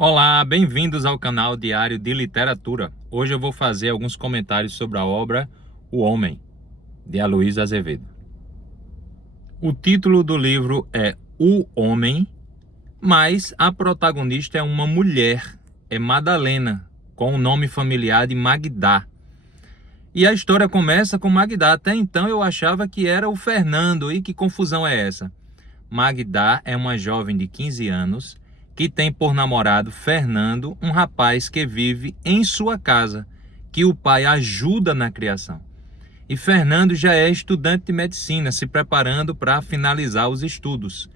Olá, bem-vindos ao canal Diário de Literatura. Hoje eu vou fazer alguns comentários sobre a obra O Homem, de Aloysio Azevedo. O título do livro é O Homem, mas a protagonista é uma mulher, é Madalena, com o nome familiar de Magda. E a história começa com Magda. Até então eu achava que era o Fernando, e que confusão é essa? Magda é uma jovem de 15 anos que tem por namorado Fernando, um rapaz que vive em sua casa, que o pai ajuda na criação. E Fernando já é estudante de medicina, se preparando para finalizar os estudos.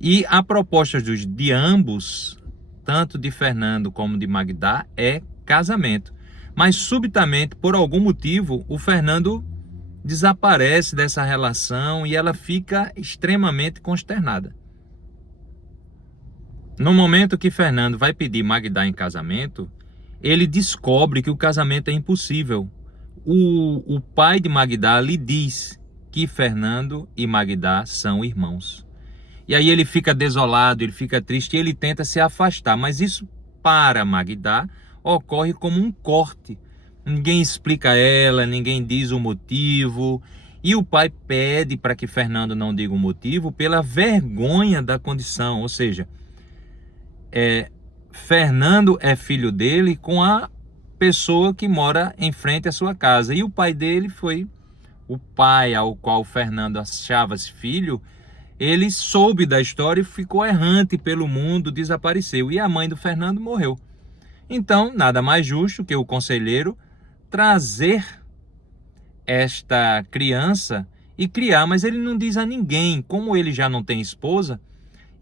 E a proposta de ambos, tanto de Fernando como de Magda, é casamento. Mas subitamente, por algum motivo, o Fernando desaparece dessa relação e ela fica extremamente consternada. No momento que Fernando vai pedir Magda em casamento, ele descobre que o casamento é impossível. O pai de Magda lhe diz que Fernando e Magda são irmãos. E aí ele fica desolado, ele fica triste e ele tenta se afastar. Mas isso, para Magda, ocorre como um corte. Ninguém explica a ela, ninguém diz o motivo. E o pai pede para que Fernando não diga o motivo pela vergonha da condição. Ou seja, Fernando é filho dele com a pessoa que mora em frente à sua casa. E o pai dele foi o pai ao qual Fernando achava-se filho. Ele soube da história e ficou errante pelo mundo, desapareceu. E a mãe do Fernando morreu. Então, nada mais justo que o conselheiro trazer esta criança e criar. Mas ele não diz a ninguém. Como ele já não tem esposa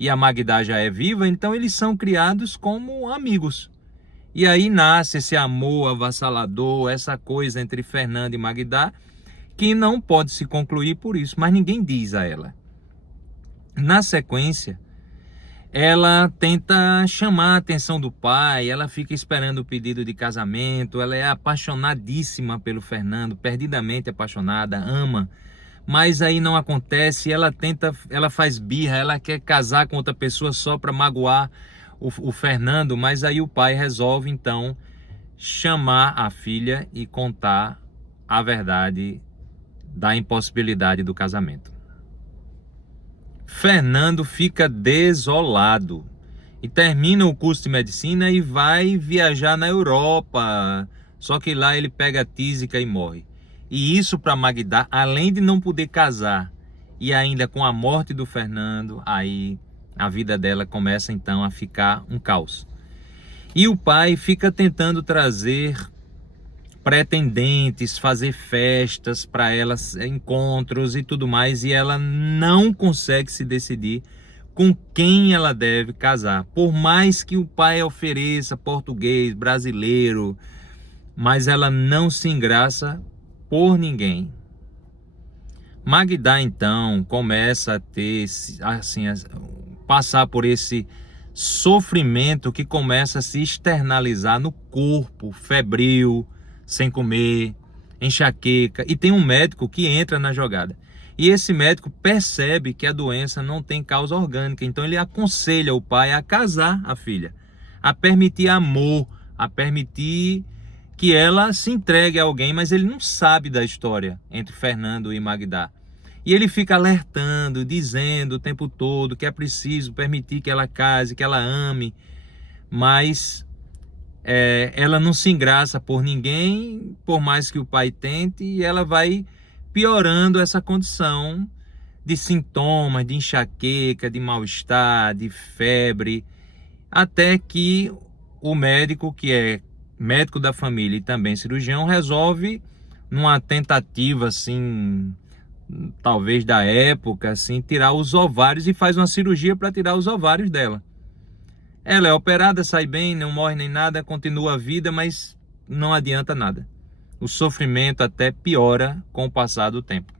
e a Magda já é viva, então eles são criados como amigos. E aí nasce esse amor avassalador, essa coisa entre Fernando e Magda, que não pode se concluir por isso, mas ninguém diz a ela. Na sequência, ela tenta chamar a atenção do pai, ela fica esperando o pedido de casamento, ela é apaixonadíssima pelo Fernando, perdidamente apaixonada, ama. Mas aí não acontece, ela faz birra, ela quer casar com outra pessoa só para magoar o Fernando, mas aí o pai resolve então chamar a filha e contar a verdade da impossibilidade do casamento. Fernando fica desolado e termina o curso de medicina e vai viajar na Europa, só que lá ele pega tísica e morre. E isso para Magda, além de não poder casar e ainda com a morte do Fernando, aí a vida dela começa então a ficar um caos. E o pai fica tentando trazer pretendentes, fazer festas para elas, encontros e tudo mais, e ela não consegue se decidir com quem ela deve casar. Por mais que o pai ofereça português, brasileiro, mas ela não se engraça por ninguém. Magda então começa a ter, assim, passar por esse sofrimento que começa a se externalizar no corpo, febril, sem comer, enxaqueca. E tem um médico que entra na jogada. E esse médico percebe que a doença não tem causa orgânica. Então ele aconselha o pai a casar a filha, a permitir amor, a permitir que ela se entregue a alguém, mas ele não sabe da história entre Fernando e Magda. E ele fica alertando, dizendo o tempo todo que é preciso permitir que ela case, que ela ame, mas ela não se engraça por ninguém, por mais que o pai tente, e ela vai piorando essa condição de sintomas, de enxaqueca, de mal-estar, de febre, até que o médico, que é médico da família e também cirurgião, resolve, numa tentativa assim, talvez da época, assim, tirar os ovários e faz uma cirurgia para tirar os ovários dela. Ela é operada, sai bem, não morre nem nada, continua a vida, mas não adianta nada. O sofrimento até piora com o passar do tempo.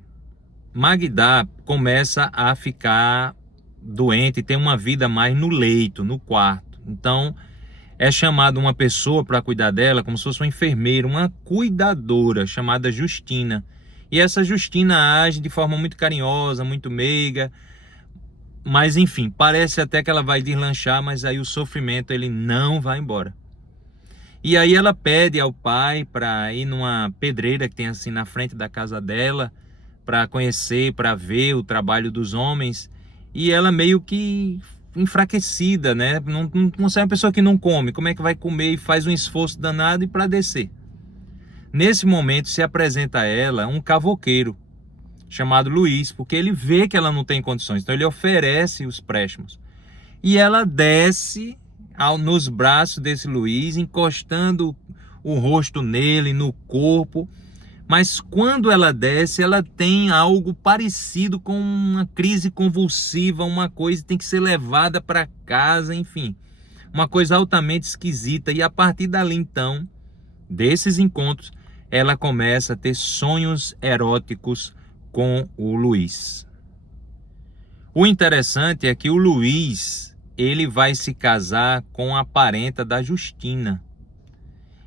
Magda começa a ficar doente, tem uma vida mais no leito, no quarto. Então é chamada uma pessoa para cuidar dela, como se fosse uma enfermeira, uma cuidadora chamada Justina. E essa Justina age de forma muito carinhosa, muito meiga, Mas enfim, parece até que ela vai deslanchar, mas aí o sofrimento ele não vai embora. E aí ela pede ao pai para ir numa pedreira que tem assim na frente da casa dela, para conhecer, para ver o trabalho dos homens. E ela meio que enfraquecida, né? Não é uma pessoa que não come, como é que vai comer? E faz um esforço danado e para descer. Nesse momento se apresenta a ela um cavoqueiro chamado Luiz, porque ele vê que ela não tem condições, então ele oferece os préstimos. E ela desce nos braços desse Luiz, encostando o rosto nele, no corpo. Mas quando ela desce, ela tem algo parecido com uma crise convulsiva, uma coisa que tem que ser levada para casa, enfim. Uma coisa altamente esquisita. E a partir dali, então, desses encontros, ela começa a ter sonhos eróticos com o Luiz. O interessante é que o Luiz, ele vai se casar com a parenta da Justina.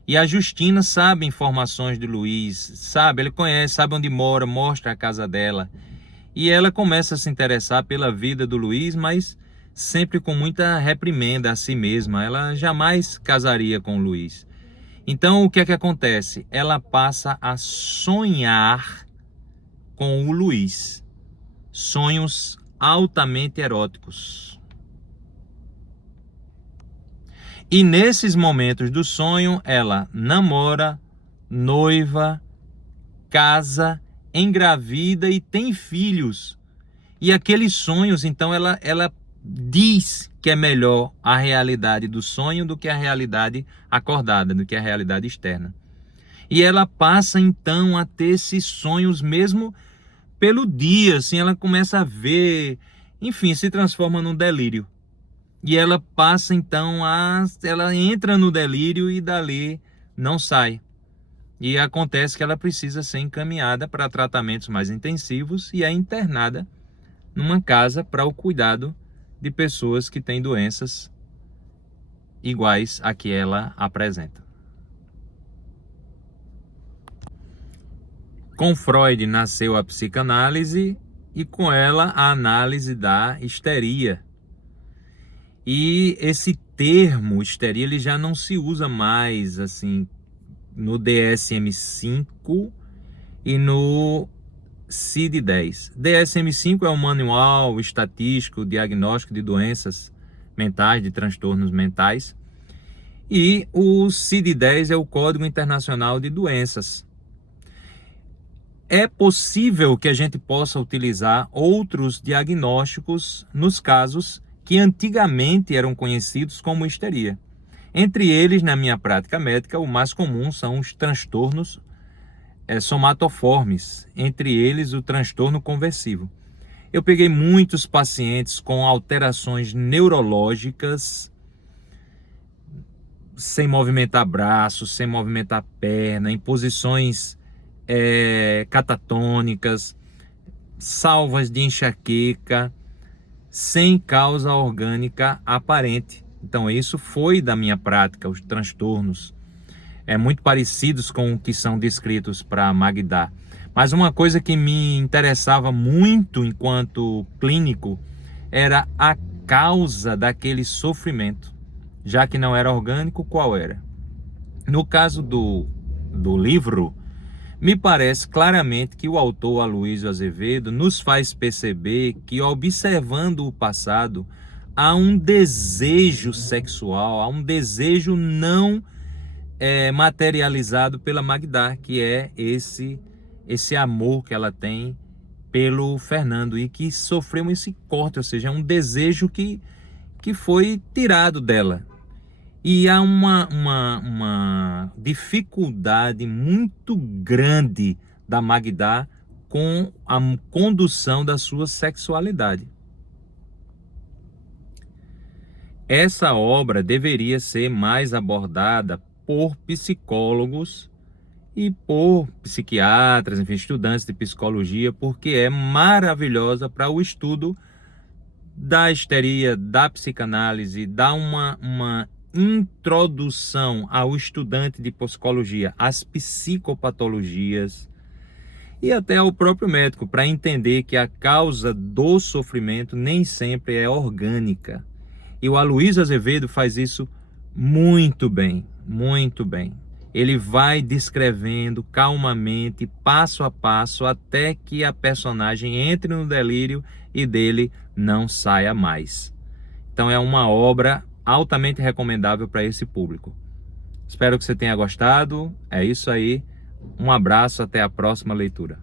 E a Justina sabe informações do Luiz, sabe, ele conhece, sabe onde mora, mostra a casa dela. E ela começa a se interessar pela vida do Luiz, mas sempre com muita reprimenda a si mesma. Ela jamais casaria com o Luiz. Então o que é que acontece? Ela passa a sonhar com o Luiz. Sonhos altamente eróticos. E nesses momentos do sonho, ela namora, noiva, casa, engravida e tem filhos. E aqueles sonhos, então, ela diz que é melhor a realidade do sonho do que a realidade acordada, do que a realidade externa. E ela passa, então, a ter esses sonhos mesmo pelo dia, assim, ela começa a ver, enfim, se transforma num delírio. E ela passa então ela entra no delírio e dali não sai. E acontece que ela precisa ser encaminhada para tratamentos mais intensivos e é internada numa casa para o cuidado de pessoas que têm doenças iguais a que ela apresenta. Com Freud nasceu a psicanálise e com ela a análise da histeria. E esse termo histeria ele já não se usa mais assim no DSM-5 e no CID-10. DSM-5 é um manual estatístico diagnóstico de doenças mentais, de transtornos mentais. E o CID-10 é o Código Internacional de Doenças. É possível que a gente possa utilizar outros diagnósticos nos casos que antigamente eram conhecidos como histeria. Entre eles, na minha prática médica, o mais comum são os transtornos somatoformes, entre eles o transtorno conversivo. Eu peguei muitos pacientes com alterações neurológicas, sem movimentar braços, sem movimentar perna, em posições catatônicas, salvas de enxaqueca, sem causa orgânica aparente. Então isso foi da minha prática, os transtornos muito parecidos com o que são descritos para Magda. Mas uma coisa que me interessava muito enquanto clínico era a causa daquele sofrimento, já que não era orgânico, qual era? No caso do livro, me parece claramente que o autor Aloysio Azevedo nos faz perceber que, observando o passado, há um desejo sexual, há um desejo não materializado pela Magda, que é esse amor que ela tem pelo Fernando e que sofreu esse corte, ou seja, é um desejo que foi tirado dela. E há uma dificuldade muito grande da Magda com a condução da sua sexualidade. Essa obra deveria ser mais abordada por psicólogos e por psiquiatras, enfim, estudantes de psicologia, porque é maravilhosa para o estudo da histeria, da psicanálise, dá uma introdução ao estudante de psicologia às psicopatologias e até ao próprio médico, para entender que a causa do sofrimento nem sempre é orgânica. E o Aloysio Azevedo faz isso muito bem, muito bem. Ele vai descrevendo calmamente, passo a passo, até que a personagem entre no delírio e dele não saia mais. Então é uma obra altamente recomendável para esse público. Espero que você tenha gostado. É isso aí. Um abraço, até a próxima leitura.